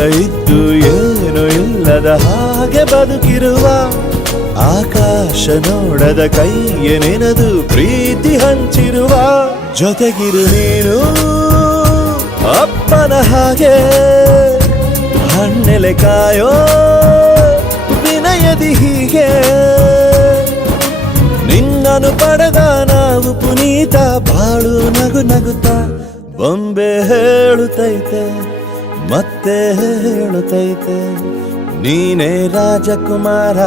ಇದ್ದು ಏನು ಇಲ್ಲದ ಹಾಗೆ ಬದುಕಿರುವ ಆಕಾಶ ನೋಡದ ಕೈಯ ನೆನೆದು ಪ್ರೀತಿ ಹಂಚಿರುವ ಜೊತೆಗಿರು ನೀನು ಅಪ್ಪನ ಹಾಗೆ ಹಣ್ಣೆಲೆ ಕಾಯೋ ವಿನಯದಿ ಹೀಗೆ ನಿನ್ನನು ಪಡೆದ ನಾವು ಪುನೀತ ಬಾಳು ನಗು ನಗುತ್ತಾ ಬೊಂಬೆ ಹೇಳುತ್ತೈತೆ ಮತ್ತೆ ಹೇಳುತ್ತೈತೆ ನೀನೇ ರಾಜಕುಮಾರ.